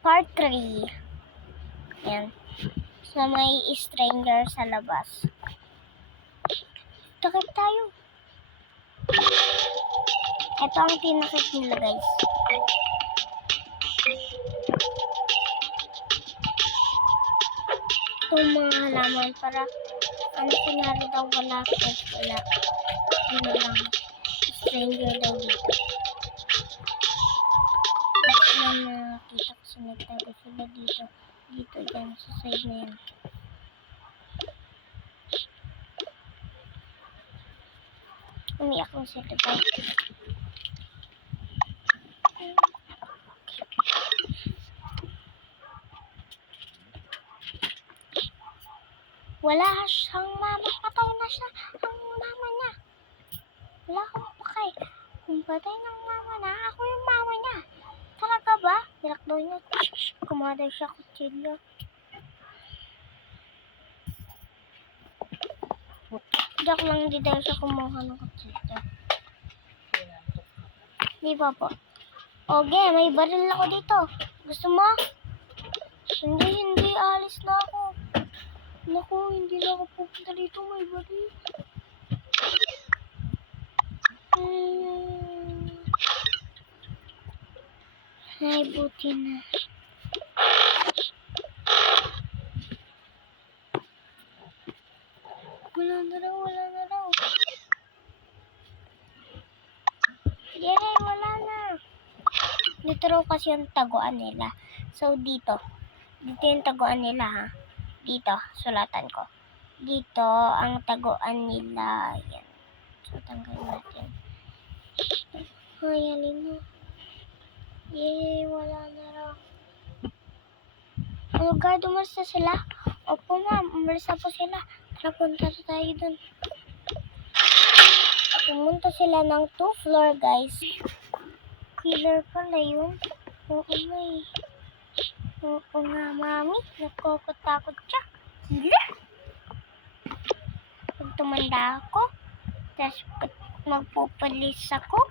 Part 3. Yan. So, may stranger sa labas. Takip tayo. Ito ang tinakip nila, guys. Itong mga halaman para kunwari daw wala. Ano lang. Stranger daw dito. Kasi nakita ko sinagtago sila dito. Dito dyan sa side na yan. Umiyak ko sila guys. Wala siyang mama. Patay na siya. Ang mama niya. Wala akong pakay. Kung patay ng mama na, ako yung mama niya. Talaga ba? Nilakdaw niya. Kumaday siya kutsilyo. Joke lang, hindi daw siya kumuha ng kutsilyo. Di ba po? Okay, may baril ako dito. Gusto mo? Hindi. Alis na ako. Naku, hindi na ako pupunta dito. May baril. Ay, buti na. Wala na raw. Yay, wala na. Dito raw kasi yung taguan nila. So, dito yung taguan nila, ha. Dito, sulatan ko. Dito, ang taguan nila. Yan. So, tanggalin natin. Ay, alin mo. Yay, wala na raw. Ano, guard, umalis na sila? Opo, ma'am, umalis na po sila. Tara, punta tayo dun. Pumunta sila ng 2 floor, guys. Killer pala yun. Oo nga, mami. Nakakatakot siya. Killer. Pag tumanda ako, tapos magpupulis ako,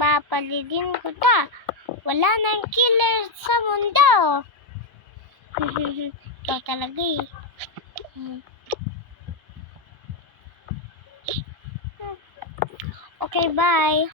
papalidin ko ta. Wala nang killer sa mundo. Ikaw talaga eh. Okay, bye.